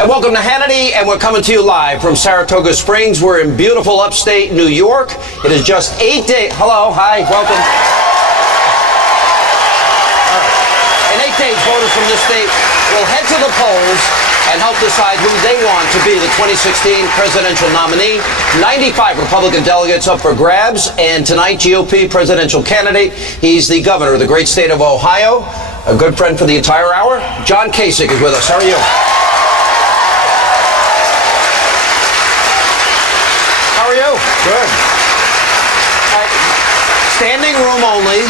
And welcome to Hannity, and we're coming to you live from Saratoga Springs. We're in beautiful upstate New York. It is just 8 days. Hello, hi, welcome. In 8 days, voters from this state will head to the polls and help decide who they want to be the 2016 presidential nominee. 95 Republican delegates up for grabs, and tonight, GOP presidential candidate, he's the governor of the great state of Ohio, a good friend for the entire hour. John Kasich is with us. How are you? How are you? Good. Standing room only.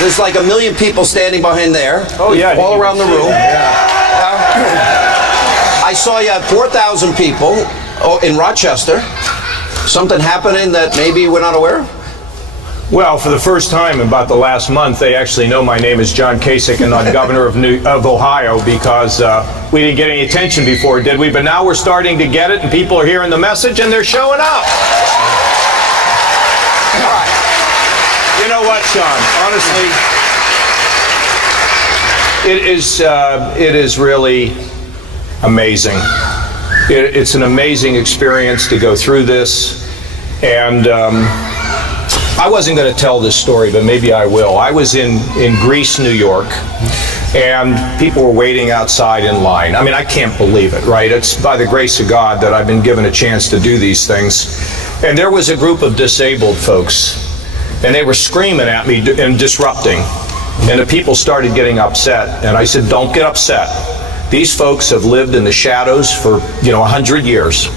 There's like 1 million people standing behind there. Oh, yeah. All around the room. I saw you had 4,000 people in Rochester. Something happening that maybe we're not aware of? Well, for the first time in about the last month, they actually know my name is John Kasich and I'm governor of Ohio, because we didn't get any attention before, did we? But now we're starting to get it, and people are hearing the message and they're showing up. All right. You know what, Sean? Honestly, it is really amazing. It's an amazing experience to go through this, and I wasn't going to tell this story, but maybe I will. I was in Greece, New York, and people were waiting outside in line. I mean, I can't believe it, right? It's by the grace of God that I've been given a chance to do these things. And there was a group of disabled folks, and they were screaming at me and disrupting. And the people started getting upset, and I said, don't get upset. These folks have lived in the shadows for, 100 years,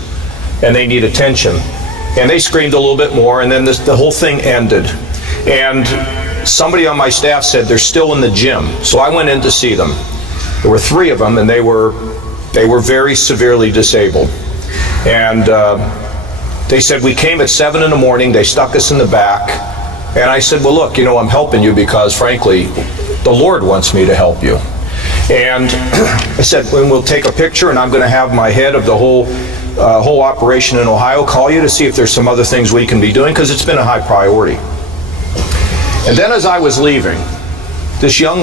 and they need attention. And they screamed a little bit more, and then the whole thing ended. And somebody on my staff said they're still in the gym. So I went in to see them. There were 3 of them, and they were very severely disabled. And they said, we came at 7 in the morning, they stuck us in the back. And I said, well, look, I'm helping you because, frankly, the Lord wants me to help you. And I said, well, we'll take a picture, and I'm going to have my head of the whole operation in Ohio call you to see if there's some other things we can be doing, because it's been a high priority. And then as I was leaving, this young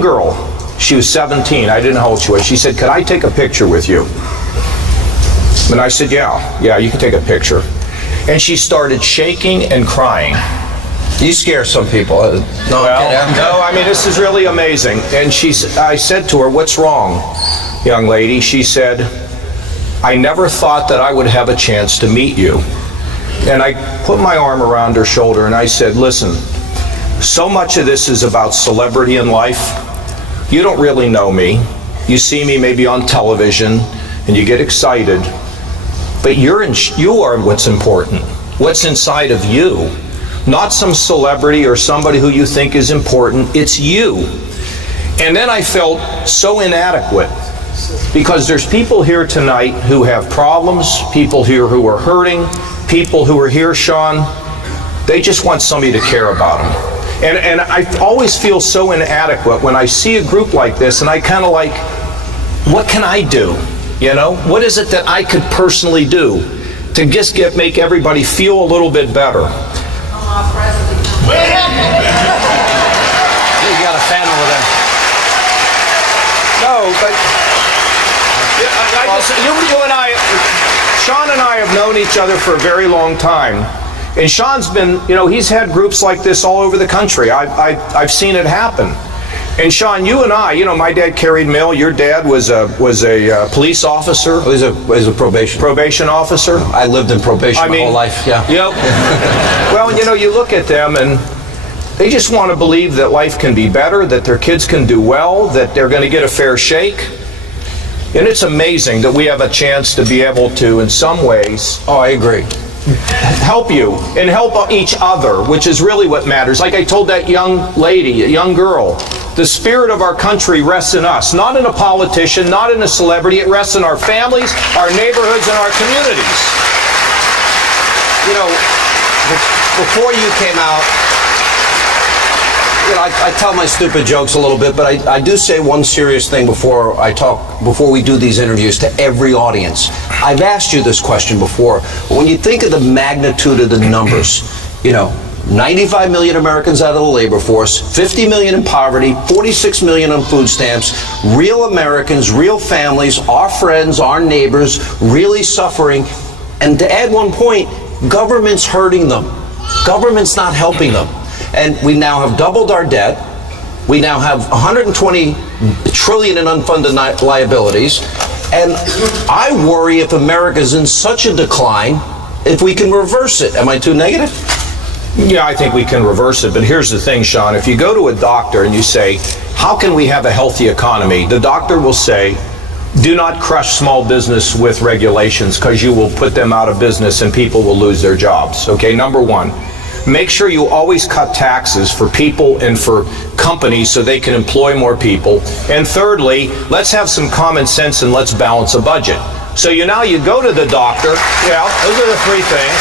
girl, she was 17, I didn't know how old she was, she said, could I take a picture with you? And I said, yeah, you can take a picture. And she started shaking and crying. You scare some people. No, I mean, this is really amazing. And I said to her, what's wrong, young lady? She said, I never thought that I would have a chance to meet you. And I put my arm around her shoulder and I said, listen, so much of this is about celebrity in life. You don't really know me. You see me maybe on television and you get excited. But you are what's important. What's inside of you. Not some celebrity or somebody who you think is important. It's you. And then I felt so inadequate, because there's people here tonight who have problems, people here who are hurting, people who are here, Sean, they just want somebody to care about them. And I always feel so inadequate when I see a group like this, and I kind of like, what can I do? What is it that I could personally do to just make everybody feel a little bit better? You got a fan over there. No, but you and I, Sean and I have known each other for a very long time. And Sean's been, he's had groups like this all over the country. I've seen it happen. And Sean, you and I, my dad carried mail. Your dad was a police officer. He was a probation officer. I lived in probation my whole life. Yeah. Yep. Well, you look at them and they just want to believe that life can be better, that their kids can do well, that they're going to get a fair shake. And it's amazing that we have a chance to be able to, in some ways, I agree, help you and help each other, which is really what matters. Like I told that young lady, a young girl, the spirit of our country rests in us, not in a politician, not in a celebrity. It rests in our families, our neighborhoods, and our communities. Before you came out, I tell my stupid jokes a little bit, but I do say one serious thing before we do these interviews to every audience. I've asked you this question before. When you think of the magnitude of the numbers, 95 million Americans out of the labor force, 50 million in poverty, 46 million on food stamps, real Americans, real families, our friends, our neighbors, really suffering. And to add one point, government's hurting them. Government's not helping them. And we now have doubled our debt. We now have 120 trillion in unfunded liabilities. And I worry if America's in such a decline, if we can reverse it. Am I too negative? Yeah, I think we can reverse it. But here's the thing, Sean. If you go to a doctor and you say, how can we have a healthy economy? The doctor will say, do not crush small business with regulations because you will put them out of business and people will lose their jobs. Okay, number one. Make sure you always cut taxes for people and for companies so they can employ more people. And thirdly, let's have some common sense and let's balance a budget. So you go to the doctor. Yeah, those are the three things.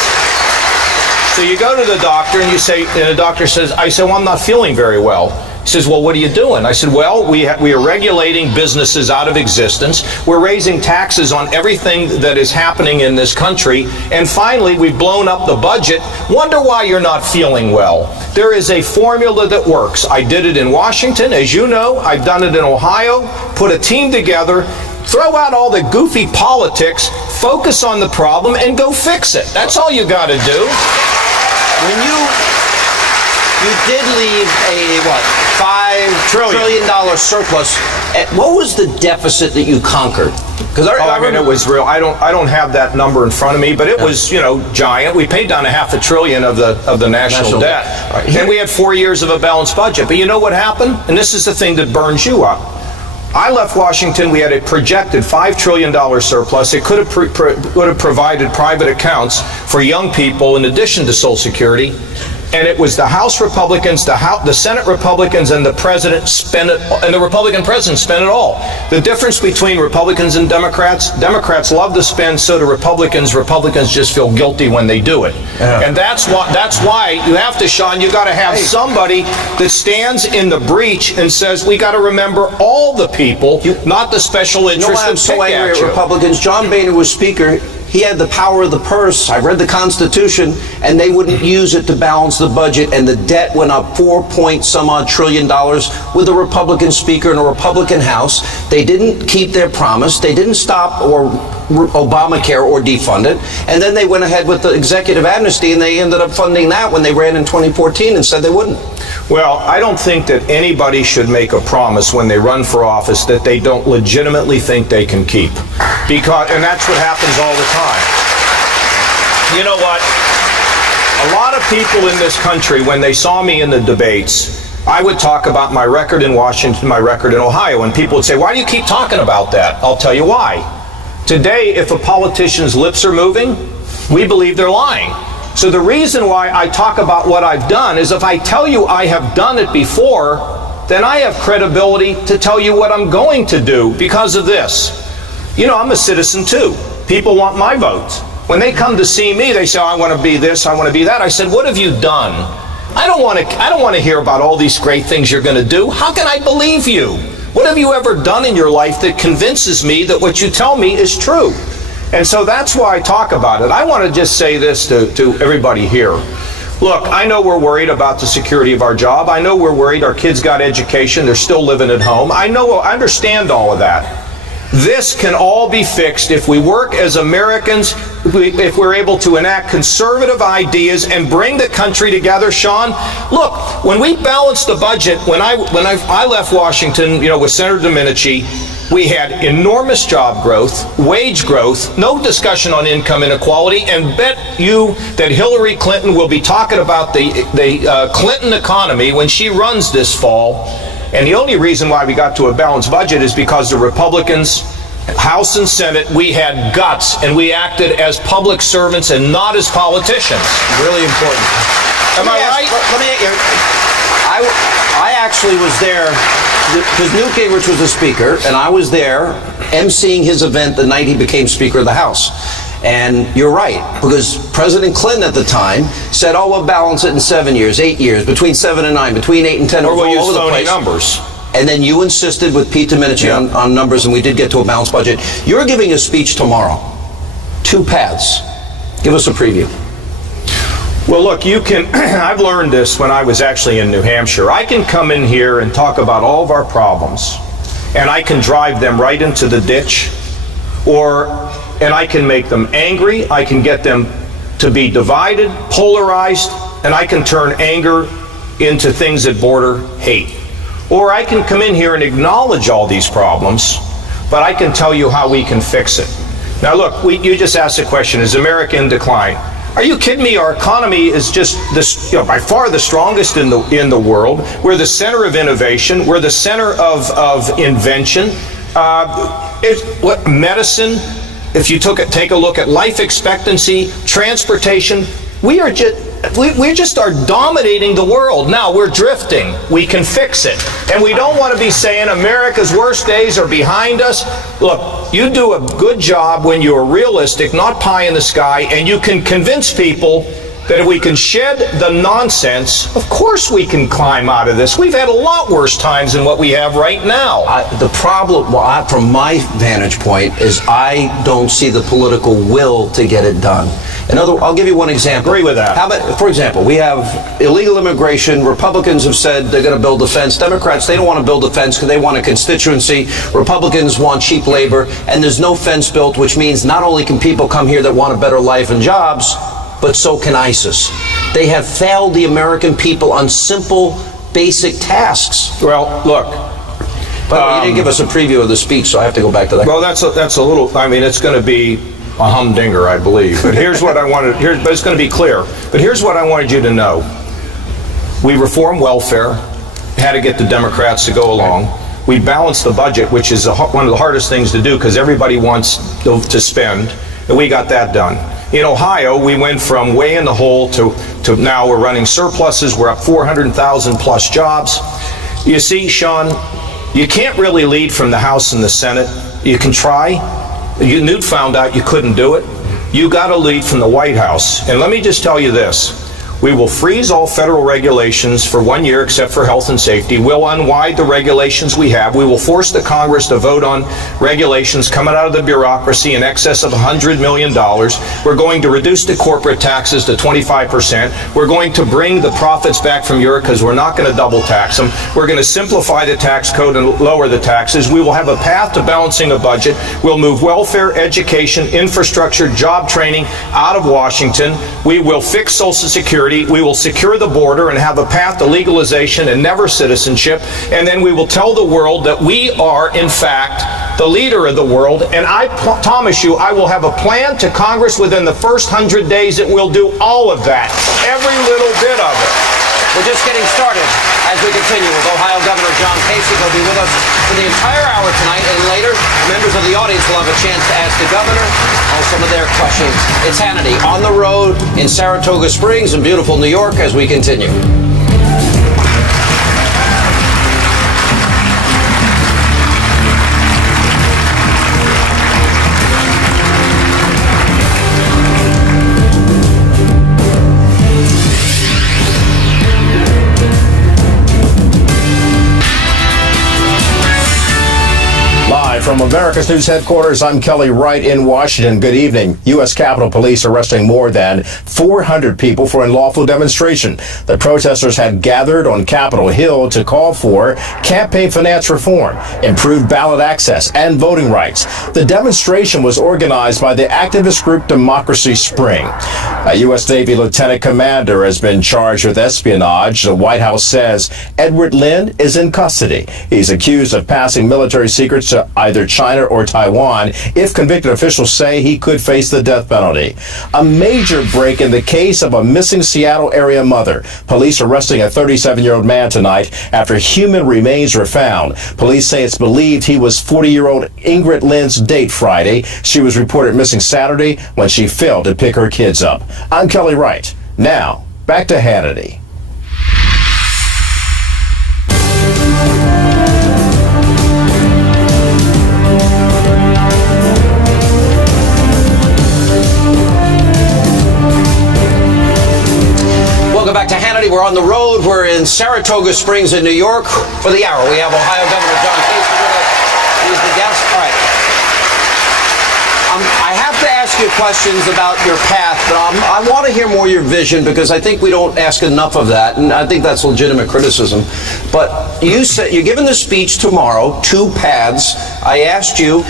So you go to the doctor and you say, and the doctor says, I said, well, I'm not feeling very well. He says, well, what are you doing? I said, well, we are regulating businesses out of existence. We're raising taxes on everything that is happening in this country. And finally, we've blown up the budget. Wonder why you're not feeling well. There is a formula that works. I did it in Washington, as you know. I've done it in Ohio. Put a team together. Throw out all the goofy politics. Focus on the problem and go fix it. That's all you got to do. When you did leave a, $5 trillion surplus. What was the deficit that you conquered? Because I mean, it was real. I don't have that number in front of me, but it was, giant. We paid down $500 billion of the national debt. Right. And we had 4 years of a balanced budget. But you know what happened? And this is the thing that burns you up. I left Washington. We had a projected $5 trillion surplus. It could have provided private accounts for young people in addition to Social Security. And it was the House Republicans, the Senate Republicans, and the President spent it, and the Republican President spent it all. The difference between Republicans and Democrats love to spend, so do Republicans. Republicans just feel guilty when they do it. Yeah. And that's why you have to, Sean, you got to have somebody that stands in the breach and says, we got to remember all the people, not the special interests that so angry at Republicans. John Boehner was Speaker. He had the power of the purse. I read the Constitution, and they wouldn't use it to balance the budget, and the debt went up $4-point-some-odd trillion with a Republican Speaker and a Republican House. They didn't keep their promise. They didn't stop or Obamacare or defund it, and then they went ahead with the executive amnesty, and they ended up funding that when they ran in 2014 and said they wouldn't. Well, I don't think that anybody should make a promise when they run for office that they don't legitimately think they can keep. And that's what happens all the time. You know what? A lot of people in this country, when they saw me in the debates, I would talk about my record in Washington, my record in Ohio, and people would say, why do you keep talking about that? I'll tell you why. Today, if a politician's lips are moving, we believe they're lying. So the reason why I talk about what I've done is if I tell you I have done it before, then I have credibility to tell you what I'm going to do because of this. I'm a citizen too. People want my vote. When they come to see me, they say, I want to be this, I want to be that. I said, what have you done? I don't want to hear about all these great things you're going to do. How can I believe you? What have you ever done in your life that convinces me that what you tell me is true? And so that's why I talk about it. I want to just say this to everybody here. Look, I know we're worried about the security of our job. I know we're worried our kids got education. They're still living at home. I understand all of that. This can all be fixed if we work as Americans, if we're able to enact conservative ideas and bring the country together. Sean, look, when we balanced the budget, when I left Washington, with Senator Domenici, we had enormous job growth, wage growth, no discussion on income inequality, and bet you that Hillary Clinton will be talking about the Clinton economy when she runs this fall. And the only reason why we got to a balanced budget is because the Republicans, House and Senate, we had guts, and we acted as public servants and not as politicians. Really important. Am I right? Let me I actually was there because Newt Gingrich was the Speaker, and I was there emceeing his event the night he became Speaker of the House. And you're right, because President Clinton at the time said, oh, we'll balance it in 7 years, 8 years, between 7 and 9, between 8 and 10. Or we'll use phony numbers. And then you insisted with Pete Domenici on numbers, and we did get to a balanced budget. You're giving a speech tomorrow. 2 paths. Give us a preview. Well, look, you can, I've learned this when I was actually in New Hampshire. I can come in here and talk about all of our problems, and I can drive them right into the ditch, and I can make them angry, I can get them to be divided, polarized, and I can turn anger into things that border hate. Or I can come in here and acknowledge all these problems, but I can tell you how we can fix it. Now look, you just asked the question, is America in decline? Are you kidding me? Our economy is just this, by far the strongest in the world. We're the center of innovation. We're the center of invention. Medicine, if you take a look at life expectancy, transportation, we just are dominating the world. Now we're drifting. We can fix it. And we don't want to be saying America's worst days are behind us. Look, you do a good job when you're realistic, not pie in the sky, and you can convince people that if we can shed the nonsense, of course we can climb out of this. We've had a lot worse times than what we have right now. The problem, from my vantage point, is I don't see the political will to get it done. I'll give you one example. Agree with that. How about, for example, we have illegal immigration. Republicans have said they're going to build a fence. Democrats, they don't want to build a fence because they want a constituency. Republicans want cheap labor, and there's no fence built, which means not only can people come here that want a better life and jobs, but so can ISIS. They have failed the American people on simple, basic tasks. Well, look. But you didn't give us a preview of the speech, so I have to go back to that. Well, that's a little, I mean, it's going to be a humdinger, I believe. But here's what I wanted, but it's going to be clear. But here's what I wanted you to know. We reformed welfare, had to get the Democrats to go along. We balanced the budget, which is one of the hardest things to do because everybody wants to spend, and we got that done. In Ohio, we went from way in the hole to now we're running surpluses. We're up 400,000 plus jobs. You see, Sean, you can't really lead from the House and the Senate. You can try. Newt found out you couldn't do it. You got to lead from the White House. And let me just tell you this. We will freeze all federal regulations for 1 year except for health and safety. We'll unwind the regulations we have. We will force the Congress to vote on regulations coming out of the bureaucracy in excess of $100 million. We're going to reduce the corporate taxes to 25%. We're going to bring the profits back from Europe because we're not going to double tax them. We're going to simplify the tax code and lower the taxes. We will have a path to balancing a budget. We'll move welfare, education, infrastructure, job training out of Washington. We will fix Social Security. We will secure the border and have a path to legalization and never citizenship. And then we will tell the world that we are, in fact, the leader of the world. And I promise you, I will have a plan to Congress within the first 100 days that will do all of that. Every little bit of it. We're just getting started as we continue with Ohio Governor John Kasich. He'll be with us for the entire hour tonight, and later, members of the audience will have a chance to ask the governor all some of their questions. It's Hannity on the road in Saratoga Springs in beautiful New York as we continue. From America's News Headquarters, I'm Kelly Wright in Washington. Good evening. U.S. Capitol Police arresting more than 400 people for unlawful demonstration. The protesters had gathered on Capitol Hill to call for campaign finance reform, improved ballot access, and voting rights. The demonstration was organized by the activist group Democracy Spring. A U.S. Navy lieutenant commander has been charged with espionage. The White House says Edward Lin is in custody. He's accused of passing military secrets to either China or Taiwan. If convicted, officials say he could face the death penalty. A major break in the case of a missing Seattle area mother. Police arresting a 37-year-old man tonight after human remains were found. Police say it's believed he was 40-year-old Ingrid Lin's date Friday. She was reported missing Saturday when she failed to pick her kids up. I'm Kelly Wright. Now, back to Hannity. Welcome back to Hannity. We're on the road. We're in Saratoga Springs in New York for the hour. We have Ohio Governor John Kasich with us. He's the guest. All right. I have to ask you a questions about your path, but I want to hear more of your vision, because I think we don't ask enough of that, and I think that's legitimate criticism. But you said you're giving the speech tomorrow, 2 paths. I asked you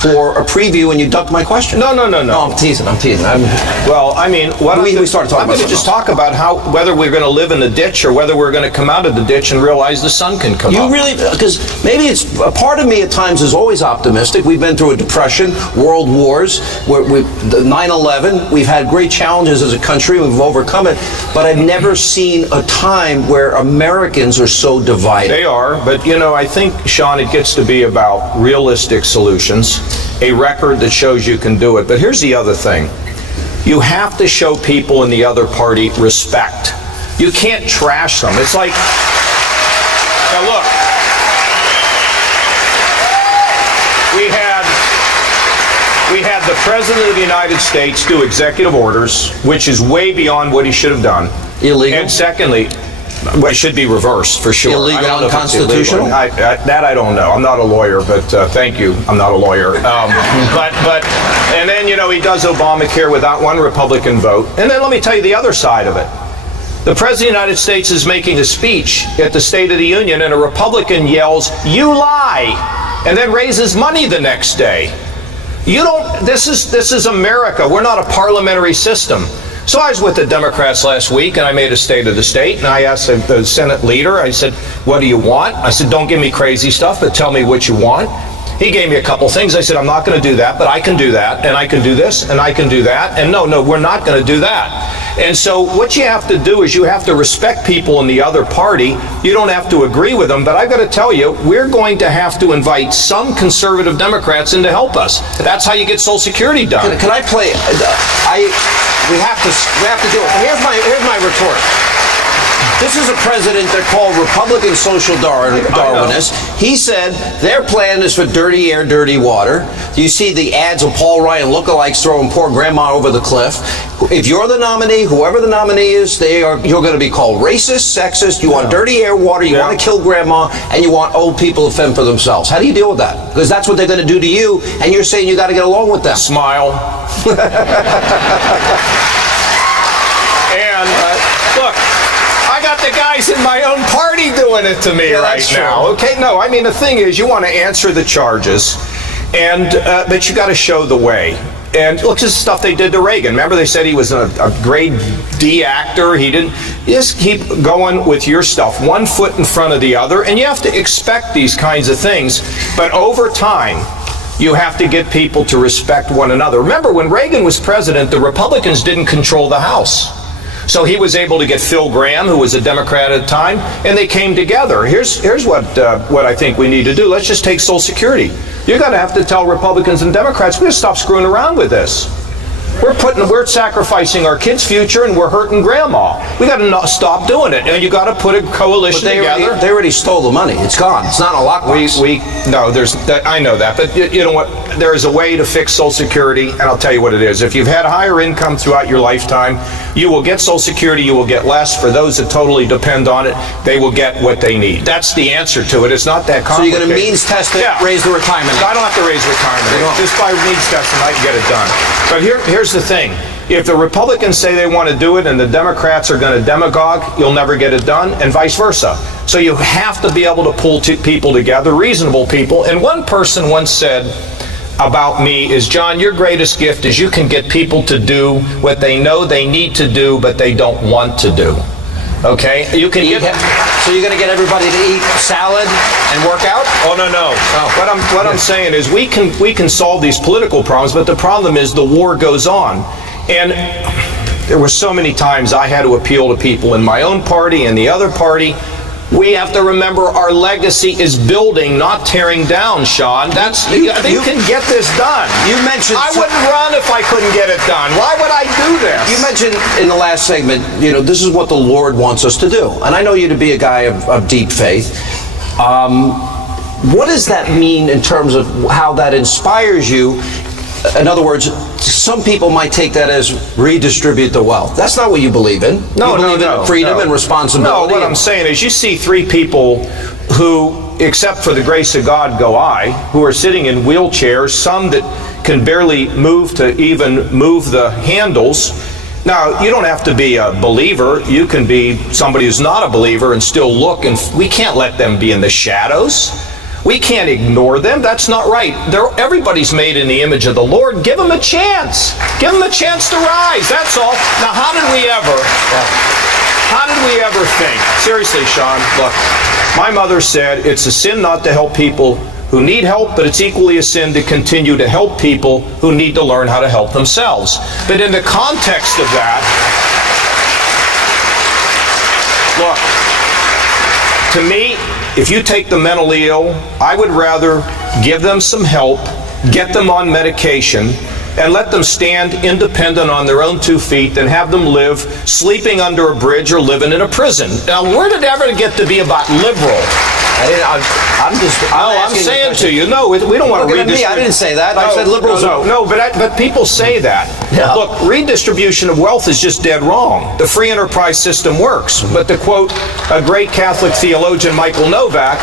for a preview, and you ducked my question. No. No, I'm teasing. Well, I mean, we started talking I'm going to just talk about whether we're going to live in the ditch or whether we're going to come out of the ditch and realize the sun can come up. You really, because maybe it's a part of me at times is always optimistic. We've been through a depression, world wars, 9/11. We've had great challenges as a country. We've overcome it. But I've never seen a time where Americans are so divided. They are, but you know, I think, Sean, it gets to be about realistic solutions, a record that shows you can do it. But here's the other thing. You have to show people in the other party respect. You can't trash them. It's like, now look, we had the President of the United States do executive orders, which is way beyond what he should have done. Illegal. And secondly, well, it should be reversed for sure. Illegal, unconstitutional? That I don't know. I'm not a lawyer, but thank you. I'm not a lawyer. And then, you know, he does Obamacare without one Republican vote. And then let me tell you the other side of it. The President of the United States is making a speech at the State of the Union, and a Republican yells, "You lie," and then raises money the next day. You don't, this is America. We're not a parliamentary system. So I was with the Democrats last week, and I made a State of the State, and I asked the Senate leader, I said, "What do you want?" I said, "Don't give me crazy stuff, but tell me what you want." He gave me a couple things. I said, "I'm not going to do that, but I can do that, and I can do this, and I can do that." And no, we're not going to do that. And so what you have to do is you have to respect people in the other party. You don't have to agree with them, but I've got to tell you, we're going to have to invite some conservative Democrats in to help us. That's how you get Social Security done. Can I play? We have to do it. Here's my retort. This is a president they're called Republican social Darwinists. He said their plan is for dirty air, dirty water. You see the ads of Paul Ryan lookalikes throwing poor grandma over the cliff. If you're the nominee, whoever the nominee is, you're going to be called racist, sexist. You want dirty air, water. You want to kill grandma, and you want old people to fend for themselves. How do you deal with that? Because that's what they're going to do to you, and you're saying you got to get along with them. Smile. And look, I got the guys in my own party doing it to me right now. Okay, no, I mean, the thing is, you want to answer the charges, and but you got to show the way. And look, this is stuff they did to Reagan. Remember, they said he was a grade D actor. He didn't. You just keep going with your stuff, one foot in front of the other, and you have to expect these kinds of things. But over time, you have to get people to respect one another. Remember, when Reagan was president, the Republicans didn't control the House. So he was able to get Phil Gramm, who was a Democrat at the time, and they came together. Here's what I think we need to do. Let's just take Social Security. You're going to have to tell Republicans and Democrats, we're going to stop screwing around with this. We're sacrificing our kids' future, and we're hurting grandma. We got to stop doing it, and you got to put a coalition together. They already stole the money. It's gone. It's not a lockbox. I know that, but you know what? There is a way to fix Social Security, and I'll tell you what it is. If you've had higher income throughout your lifetime, you will get Social Security. You will get less. For those that totally depend on it, they will get what they need. That's the answer to it. It's not that complicated. So you're going to means test it, raise the retirement age. I don't have to raise retirement age. Just by means testing, I can get it done. But here's the thing. If the Republicans say they want to do it and the Democrats are going to demagogue, you'll never get it done, and vice versa. So you have to be able to pull people together, reasonable people. And one person once said about me is, "John, your greatest gift is you can get people to do what they know they need to do, but they don't want to do." Okay? So you're going to get everybody to eat salad and work out? Oh, no. What I'm saying is we can solve these political problems, but the problem is the war goes on. And there were so many times I had to appeal to people in my own party and the other party. We have to remember our legacy is building, not tearing down, Sean. I think you can get this done. You mentioned I wouldn't run if I couldn't get it done. Why would I do this? You mentioned in the last segment, this is what the Lord wants us to do. And I know you to be a guy of deep faith. What does that mean in terms of how that inspires you? In other words, some people might take that as redistribute the wealth. That's not what you believe in. You believe in freedom and responsibility. No, what I'm saying is you see three people who except for the grace of God go I, who are sitting in wheelchairs, some that can barely move to even move the handles. Now, you don't have to be a believer. You can be somebody who's not a believer and still look, and we can't let them be in the shadows. We can't ignore them. That's not right. Everybody's made in the image of the Lord. Give them a chance. Give them a chance to rise. That's all. Now, how did we ever think? Seriously, Sean, look, my mother said it's a sin not to help people who need help, but it's equally a sin to continue to help people who need to learn how to help themselves. But in the context of that, look, to me, if you take the mentally ill, I would rather give them some help, get them on medication, and let them stand independent on their own 2 feet than have them live sleeping under a bridge or living in a prison. Now, where did it ever get to be about liberal? I'm saying to you, no, we don't want to redistribute. I didn't say that. I said liberals. No, but people say that. Yeah. Look, redistribution of wealth is just dead wrong. The free enterprise system works. But to quote a great Catholic theologian, Michael Novak,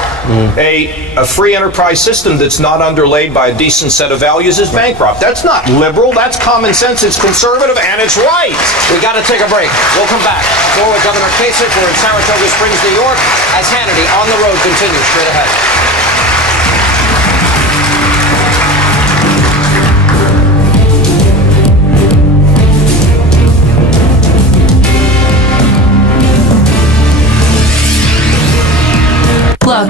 a free enterprise system that's not underlaid by a decent set of values is bankrupt. That's not liberal. That's common sense. It's conservative, and it's right. We got to take a break. We'll come back. More with Governor Kasich. We're in Saratoga Springs, New York, as Hannity on the road continues straight ahead. Plug.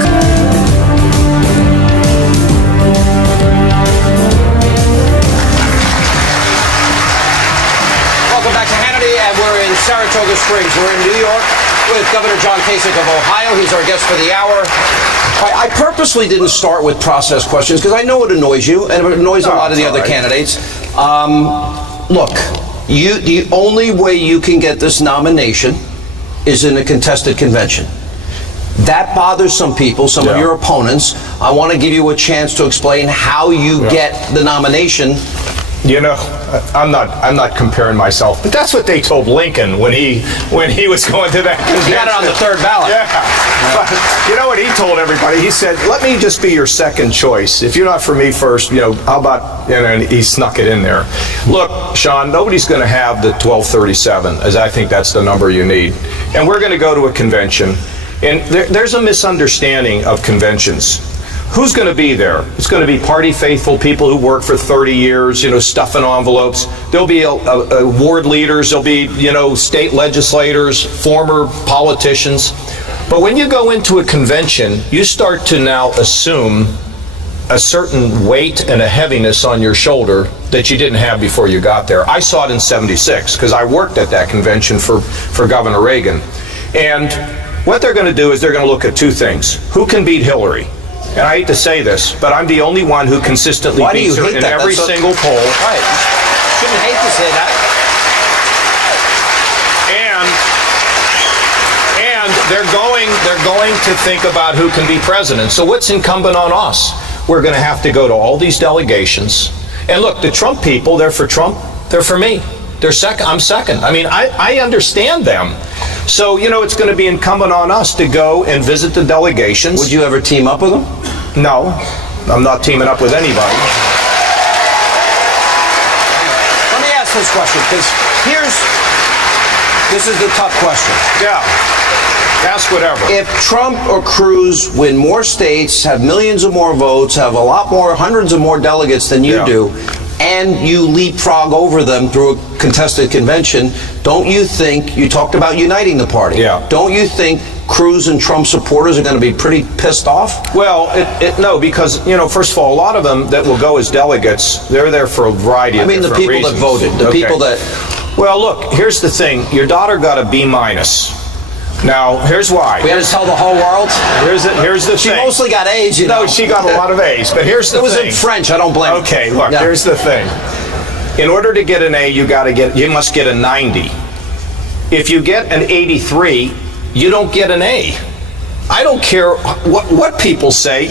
Welcome back to Hannity, and we're in Saratoga Springs. We're in New York with Governor John Kasich of Ohio. He's our guest for the hour. I purposely didn't start with process questions because I know it annoys you, and it annoys a lot of the other candidates. Look, the only way you can get this nomination is in a contested convention. That bothers some people, some of your opponents. I want to give you a chance to explain how you get the nomination. You know, I'm not comparing myself, but that's what they told Lincoln when he was going to that convention. He got it on the third ballot. Yeah. But you know what he told everybody? He said, "Let me just be your second choice. If you're not for me first, how about?" And he snuck it in there. Look, Sean, nobody's going to have the 1237, as I think that's the number you need. And we're going to go to a convention, and there's a misunderstanding of conventions. Who's going to be there? It's going to be party faithful people who work for 30 years, stuffing envelopes. There'll be ward leaders. There'll be, state legislators, former politicians. But when you go into a convention, you start to now assume a certain weight and a heaviness on your shoulder that you didn't have before you got there. I saw it in '76 because I worked at that convention for Governor Reagan. And what they're going to do is they're going to look at two things. Who can beat Hillary? And I hate to say this, but I'm the only one who consistently beats her in every single poll. Right. Shouldn't hate to say that. And they're going to think about who can be president. So what's incumbent on us? We're going to have to go to all these delegations. And look, the Trump people, they're for Trump, they're for me. They're second, I'm second. I mean, I understand them. So, it's going to be incumbent on us to go and visit the delegations. Would you ever team up with them? No, I'm not teaming up with anybody. Let me ask this question, because this is the tough question. Yeah, ask whatever. If Trump or Cruz win more states, have millions of more votes, have a lot more, hundreds of more delegates than you do, and you leapfrog over them through a contested convention, don't you think, you talked about uniting the party, don't you think Cruz and Trump supporters are going to be pretty pissed off? Well, no, because, first of all, a lot of them that will go as delegates, they're there for a variety of different reasons. I mean the people that voted, the people that... Well, look, here's the thing. Your daughter got a B-. Now, here's why. We had to tell the whole world? Here's the thing. She mostly got A's, No, she got a lot of A's, but here's the thing. It was in French, I don't blame her. Okay, look, here's the thing. In order to get an A, you must get a 90. If you get an 83, you don't get an A. I don't care what people say.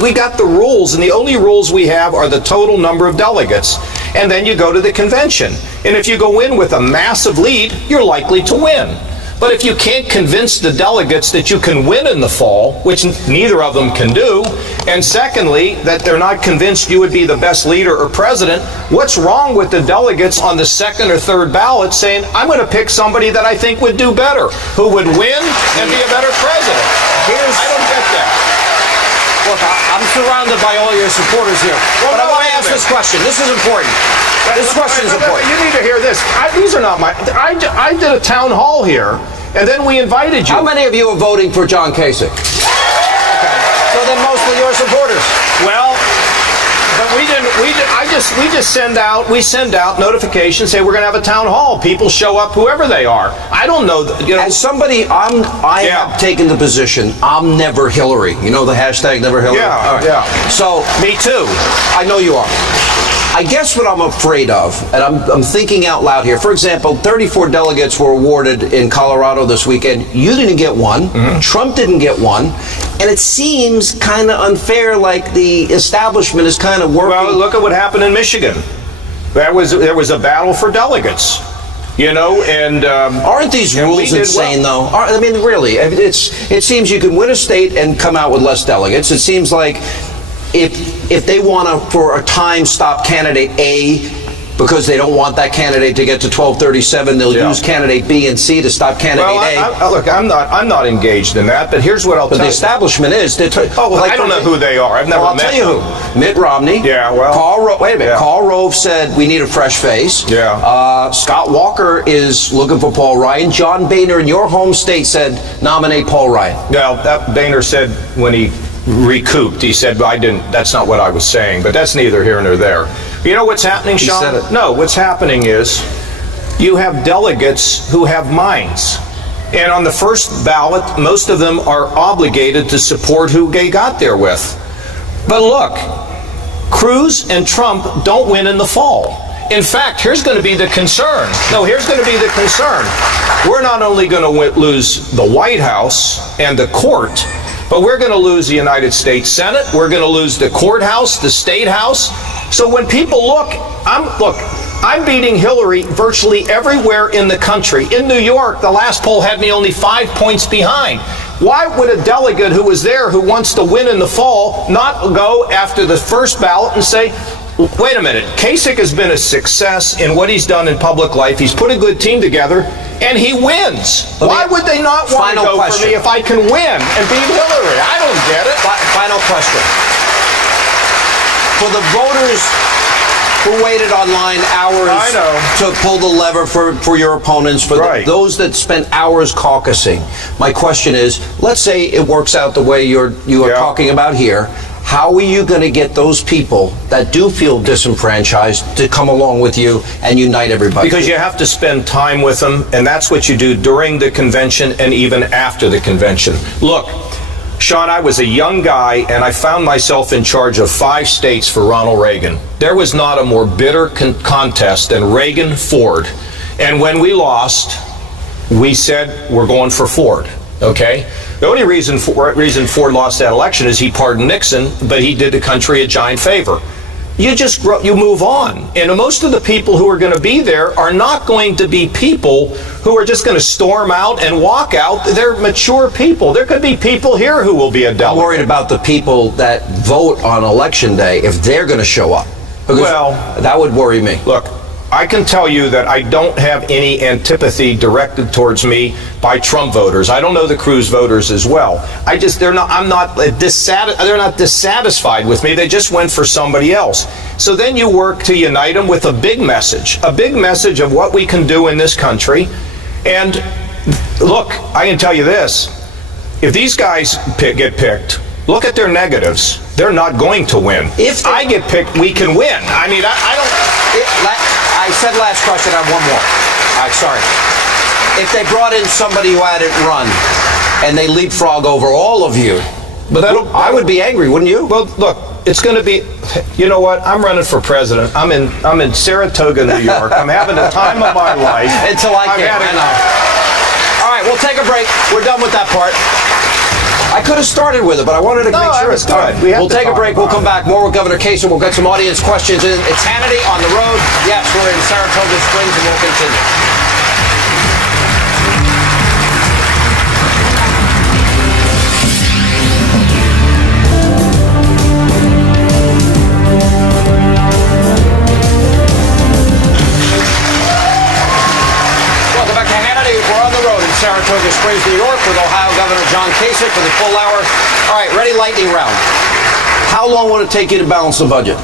We got the rules, and the only rules we have are the total number of delegates. And then you go to the convention. And if you go in with a massive lead, you're likely to win. But if you can't convince the delegates that you can win in the fall, which neither of them can do, and secondly, that they're not convinced you would be the best leader or president, what's wrong with the delegates on the second or third ballot saying, I'm going to pick somebody that I think would do better, who would win and be a better president? I don't get that. Look, I'm surrounded by all your supporters here. But I want to ask this question. This is important. This question is important. You need to hear this. These are not my... I did a town hall here, and then we invited you. How many of you are voting for John Kasich? Okay. So then mostly your supporters. Well, but we just send out notifications, say we're going to have a town hall. People show up, whoever they are. I don't know. As somebody, I have taken the position, I'm never Hillary. You know the hashtag never Hillary? Yeah, yeah. So, me too. I know you are. I guess what I'm afraid of, and I'm thinking out loud here, for example, 34 delegates were awarded in Colorado this weekend. You didn't get one. Mm-hmm. Trump didn't get one. And it seems kind of unfair, like the establishment is kind of working. Well, look at what happened in Michigan. There was a battle for delegates. You know, and aren't these rules insane, though? I mean, really, it seems you can win a state and come out with less delegates. It seems like if they want to, for a time, stop candidate A because they don't want that candidate to get to 1237, they'll use candidate B and C to stop candidate A. Look, I'm not engaged in that, but here's what I'll tell you. But the establishment is. I don't know who they are. I've never met them. I'll tell you who. Mitt Romney. Yeah, well. Wait a minute. Yeah. Karl Rove said we need a fresh face. Yeah. Scott Walker is looking for Paul Ryan. John Boehner in your home state said nominate Paul Ryan. Well, that Boehner said when he recouped, he said, that's not what I was saying, but that's neither here nor there. You know what's happening, Sean? He said it. No, what's happening is you have delegates who have minds. And on the first ballot, most of them are obligated to support who they got there with. But look, Cruz and Trump don't win in the fall. In fact, here's going to be the concern. Here's going to be the concern. We're not only going to lose the White House and the court, but we're going to lose the United States Senate. We're going to lose the courthouse, the state house. So when people look, I'm beating Hillary virtually everywhere in the country. In New York, the last poll had me only 5 points behind. Why would a delegate who was there, who wants to win in the fall, not go after the first ballot and say, wait a minute, Kasich has been a success in what he's done in public life. He's put a good team together, and he wins. Why would they not want to go for me if I can win and beat Hillary? I don't get it. Final question. For the voters who waited online hours to pull the lever for your opponents, for those that spent hours caucusing, my question is, let's say it works out the way you are talking about here. How are you going to get those people that do feel disenfranchised to come along with you and unite everybody? Because you have to spend time with them, and that's what you do during the convention and even after the convention. Look, Sean, I was a young guy, and I found myself in charge of 5 states for Ronald Reagan. There was not a more bitter contest than Reagan-Ford. And when we lost, we said, we're going for Ford. Okay? The only reason Ford lost that election is he pardoned Nixon, but he did the country a giant favor. You move on. And most of the people who are going to be there are not going to be people who are just going to storm out and walk out. They're mature people. There could be people here who will be a delegate. I'm worried about the people that vote on election day, if they're going to show up. Because that would worry me. Look, I can tell you that I don't have any antipathy directed towards me by Trump voters. I don't know the Cruz voters as well. They're not dissatisfied with me. They just went for somebody else. So then you work to unite them with a big message of what we can do in this country. And look, I can tell you this: if these guys get picked, look at their negatives. They're not going to win. If I get picked, we can win. I mean, I don't. I said last question. I have one more. All right, sorry. If they brought in somebody who hadn't run and they leapfrog over all of you, I would be angry, wouldn't you? Well, look, it's going to be. You know what? I'm running for president. I'm in Saratoga, New York. I'm having the time of my life. Until I can. I know. All right, we'll take a break. We're done with that part. I could have started with it, but I wanted to make sure it's good. We'll take a break. We'll come back. More with Governor Kasich. We'll get some audience questions. It's Hannity on the road. Yes, we're in Saratoga Springs, and we'll continue. with Ohio Governor John Kasich for the full hour. All right, ready, lightning round. How long would it take you to balance the budget?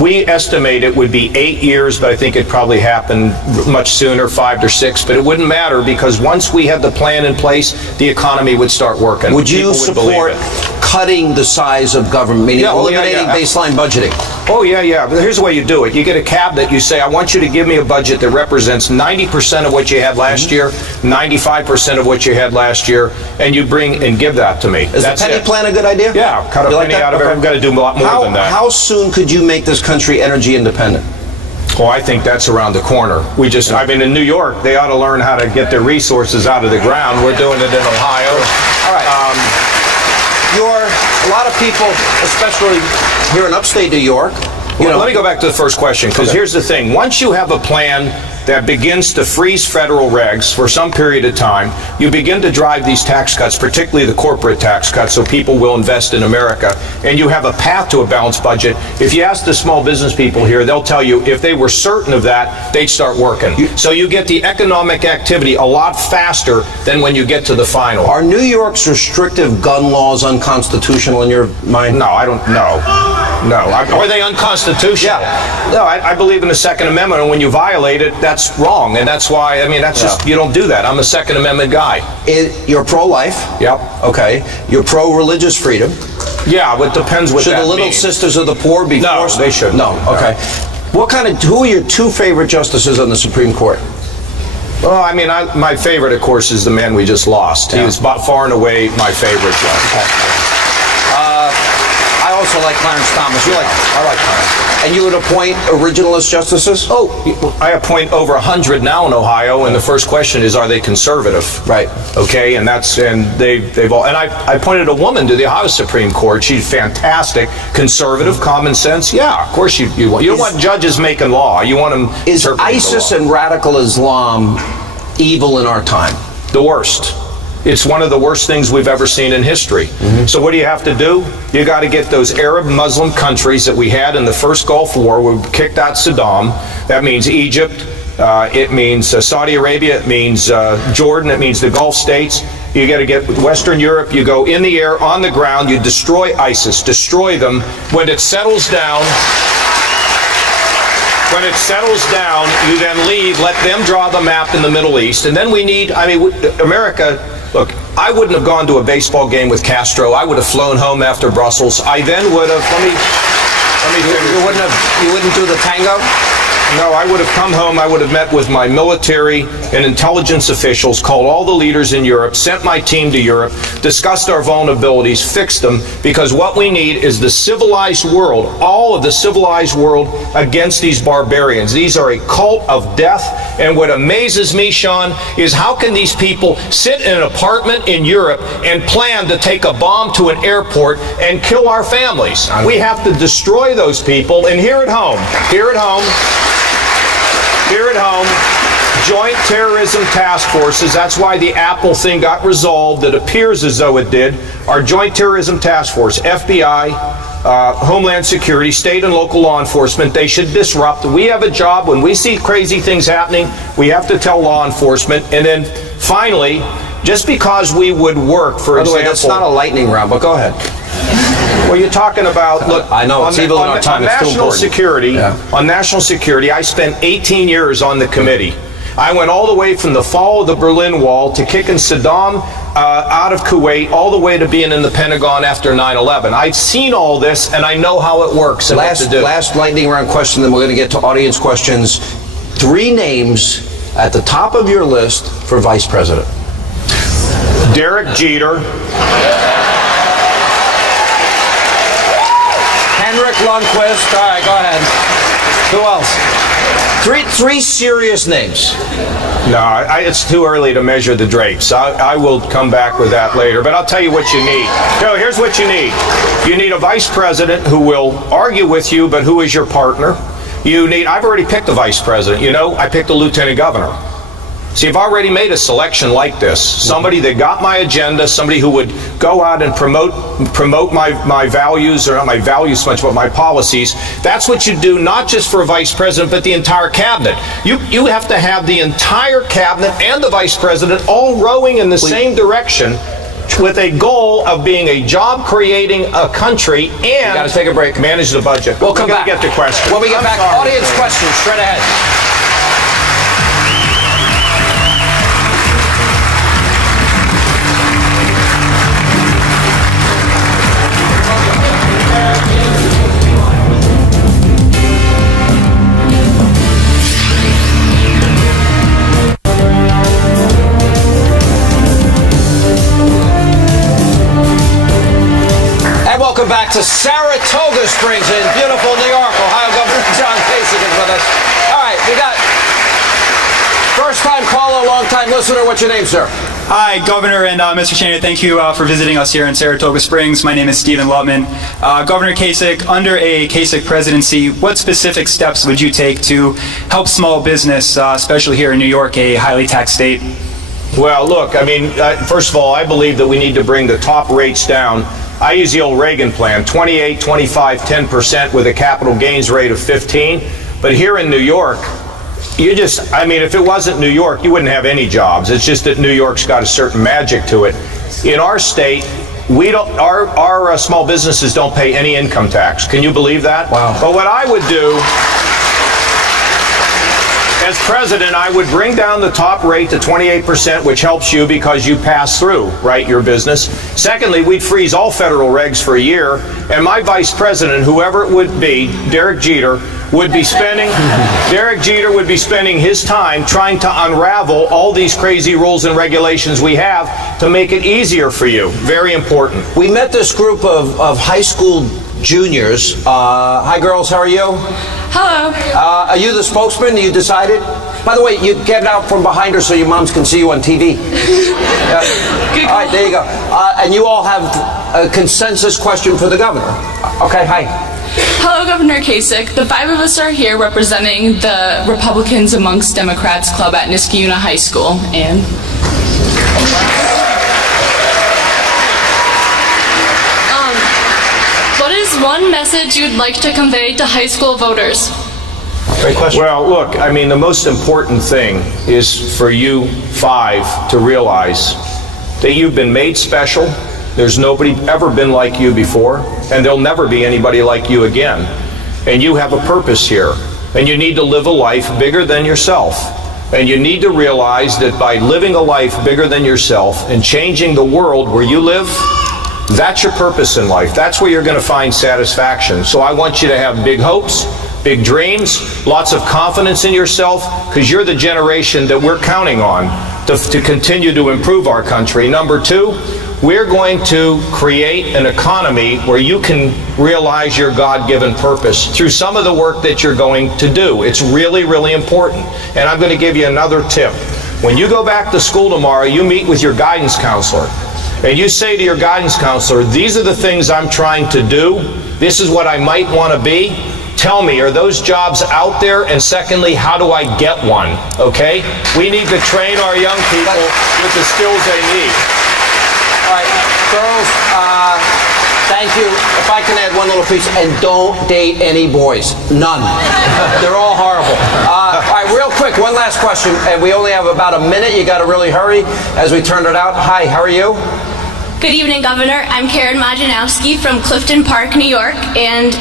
We estimate it would be 8 years, but I think it'd probably happen much sooner, 5 or 6. But it wouldn't matter because once we had the plan in place, the economy would start working. Would you support cutting the size of government, meaning eliminating baseline budgeting? Oh, yeah. But here's the way you do it. You get a cabinet, you say, I want you to give me a budget that represents 90% of what you had last year, 95% of what you had last year, and you bring and give that to me. Is the penny plan a good idea? Yeah, cut a penny out of it. We've got to do a lot more than that. How soon could you make this country energy independent? Well, I think that's around the corner. I mean, in New York, they ought to learn how to get their resources out of the ground. We're doing it in Ohio. All right. A lot of people, especially here in upstate New York, let me go back to the first question, because here's the thing. Once you have a plan that begins to freeze federal regs for some period of time, you begin to drive these tax cuts, particularly the corporate tax cuts, so people will invest in America, and you have a path to a balanced budget. If you ask the small business people here, they'll tell you if they were certain of that, they'd start working. So you get the economic activity a lot faster than when you get to the final. Are New York's restrictive gun laws unconstitutional in your mind? No, I don't know. No. Are they unconstitutional? Yeah. No, I believe in the Second Amendment, and when you violate it, that's wrong, and that's why, just, you don't do that. I'm a Second Amendment guy. You're pro-life? Yep. Okay. You're pro-religious freedom? Yeah, but it depends what that means. Should the Little Sisters of the Poor be forced? No, they shouldn't. No, okay. Who are your two favorite justices on the Supreme Court? Well, my favorite, of course, is the man we just lost. He was far and away my favorite judge. I also like Clarence Thomas. I like Clarence. And you would appoint originalist justices? Oh, I appoint over 100 now in Ohio, and the first question is, are they conservative? Right. Okay, and they've all. And I appointed a woman to the Ohio Supreme Court. She's fantastic, conservative, common sense. Yeah, of course you don't want judges making law. You want them. Is ISIS and radical Islam evil in our time? The worst. It's one of the worst things we've ever seen in history. So what do you have to do? You got to get those Arab Muslim countries that we had in the first Gulf War. We kicked out Saddam. That means Egypt. It means Saudi Arabia. It means Jordan. It means the Gulf states. You got to get Western Europe. You go in the air, on the ground. You destroy ISIS. Destroy them. When it settles down, you then leave, let them draw the map in the Middle East. And then we need, America, look, I wouldn't have gone to a baseball game with Castro. I would have flown home after Brussels. I then would have, You wouldn't do the tango? No, I would have come home, I would have met with my military and intelligence officials, called all the leaders in Europe, sent my team to Europe, discussed our vulnerabilities, fixed them, because what we need is the civilized world, all of the civilized world against these barbarians. These are a cult of death, and what amazes me, Sean, is how can these people sit in an apartment in Europe and plan to take a bomb to an airport and kill our families? We have to destroy those people, and here at home, joint terrorism task forces, that's why the Apple thing got resolved, it appears as though it did. Our joint terrorism task force, FBI, Homeland Security, state and local law enforcement, they should disrupt. We have a job. When we see crazy things happening, we have to tell law enforcement. And then finally, just because we would work, for example... By the way, that's not a lightning round, but go ahead. Well, you're talking about, look, I know it's evil in our time. It's too important. On national security, I spent 18 years on the committee. I went all the way from the fall of the Berlin Wall to kicking Saddam out of Kuwait, all the way to being in the Pentagon after 9/11. I've seen all this, and I know how it works and what to do. Last lightning round question, then we're going to get to audience questions. 3 names at the top of your list for vice president. Derek Jeter. Henrik Lundqvist. All right, go ahead. Who else? Three serious names. No, it's too early to measure the drapes. I will come back with that later, but I'll tell you what you need. So here's what you need. You need a vice president who will argue with you, but who is your partner. I've already picked a vice president. I picked a lieutenant governor. See, I've already made a selection like this. Somebody that got my agenda, somebody who would go out and promote my values, or not my values so much, but my policies. That's what you do, not just for a vice president, but the entire cabinet. You have to have the entire cabinet and the vice president all rowing in the same direction, with a goal of being a job-creating country and got to take a break. Manage the budget. We'll come back. Get to questions. When we get back, audience questions straight ahead. Welcome back to Saratoga Springs in beautiful New York. Ohio Governor John Kasich is with us. All right, we got first-time caller, long-time listener. What's your name, sir? Hi, Governor and Mr. Cheney. Thank you for visiting us here in Saratoga Springs. My name is Stephen Lutman. Governor Kasich, under a Kasich presidency, what specific steps would you take to help small business, especially here in New York, a highly taxed state? Well, look, I mean, first of all, I believe that we need to bring the top rates down. I use the old Reagan plan, 28, 25, 10% with a capital gains rate of 15. But here in New York, I mean, if it wasn't New York, you wouldn't have any jobs. It's just that New York's got a certain magic to it. In our state, our small businesses don't pay any income tax. Can you believe that? Wow. But what I would do, as president, I would bring down the top rate to 28%, which helps you because you pass through, right, your business. Secondly, we'd freeze all federal regs for a year, and my vice president, whoever it would be, Derek Jeter, would be spending his time trying to unravel all these crazy rules and regulations we have to make it easier for you. Very important. We met this group of high school juniors. Hi, girls. How are you? Hello. Are you the spokesman? You decided? By the way, you get out from behind her so your moms can see you on TV. Good all right, there you go. And you all have a consensus question for the governor. Okay, hi. Hello, Governor Kasich. The five of us are here representing the Republicans Amongst Democrats Club at Niskayuna High School. And what is one message you'd like to convey to high school voters? Great question. Well, look, I mean, the most important thing is for you five to realize that you've been made special. There's nobody ever been like you before, and there'll never be anybody like you again. And you have a purpose here, and you need to live a life bigger than yourself. And you need to realize that by living a life bigger than yourself and changing the world where you live, that's your purpose in life. That's where you're going to find satisfaction. So I want you to have big hopes, big dreams, lots of confidence in yourself, because you're the generation that we're counting on to continue to improve our country. Number two, we're going to create an economy where you can realize your God-given purpose through some of the work that you're going to do. It's really, really important. And I'm going to give you another tip. When you go back to school tomorrow, you meet with your guidance counselor. And you say to your guidance counselor, these are the things I'm trying to do. This is what I might want to be. Tell me, are those jobs out there? And secondly, how do I get one? Okay? We need to train our young people with the skills they need. All right, girls, thank you. If I can add one little piece, and don't date any boys. None. They're all horrible. All right, real quick, one last question, and we only have about a minute. You got to really hurry as we turn it out. Hi, how are you? Good evening, Governor. I'm Karen Majanowski from Clifton Park, New York, and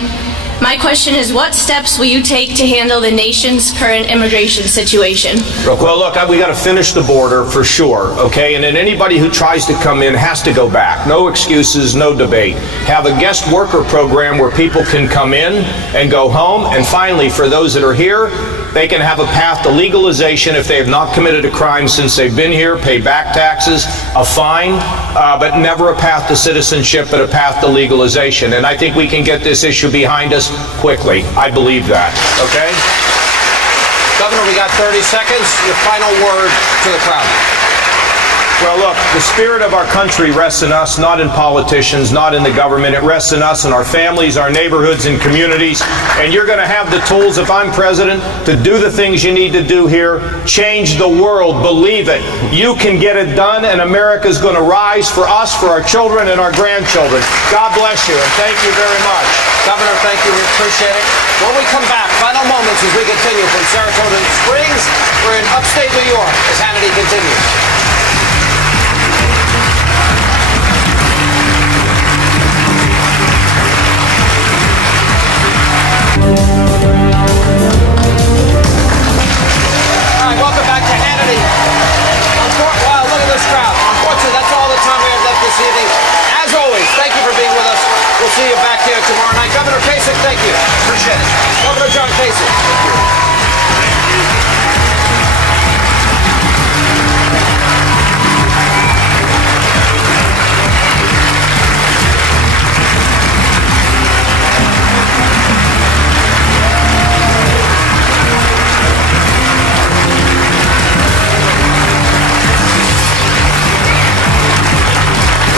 my question is, what steps will you take to handle the nation's current immigration situation? Well, look, we got to finish the border for sure, okay? And then anybody who tries to come in has to go back. No excuses, no debate. Have a guest worker program where people can come in and go home. And finally, for those that are here, they can have a path to legalization if they have not committed a crime since they've been here, pay back taxes, a fine, but never a path to citizenship, but a path to legalization. And I think we can get this issue behind us quickly. I believe that, okay? Governor, we got 30 seconds. Your final word to the crowd. Well, look, the spirit of our country rests in us, not in politicians, not in the government. It rests in us and our families, our neighborhoods and communities. And you're going to have the tools, if I'm president, to do the things you need to do here. Change the world. Believe it. You can get it done, and America's going to rise for us, for our children and our grandchildren. God bless you, and thank you very much. Governor, thank you. We appreciate it. When we come back, final moments as we continue from Saratoga Springs. We're in upstate New York as Hannity continues. All right, welcome back to Hannity. Wow, look at this crowd. Unfortunately, that's all the time we have left this evening. As always, thank you for being with us. We'll see you back here tomorrow night. Governor Kasich, thank you. Appreciate it. Governor John Kasich.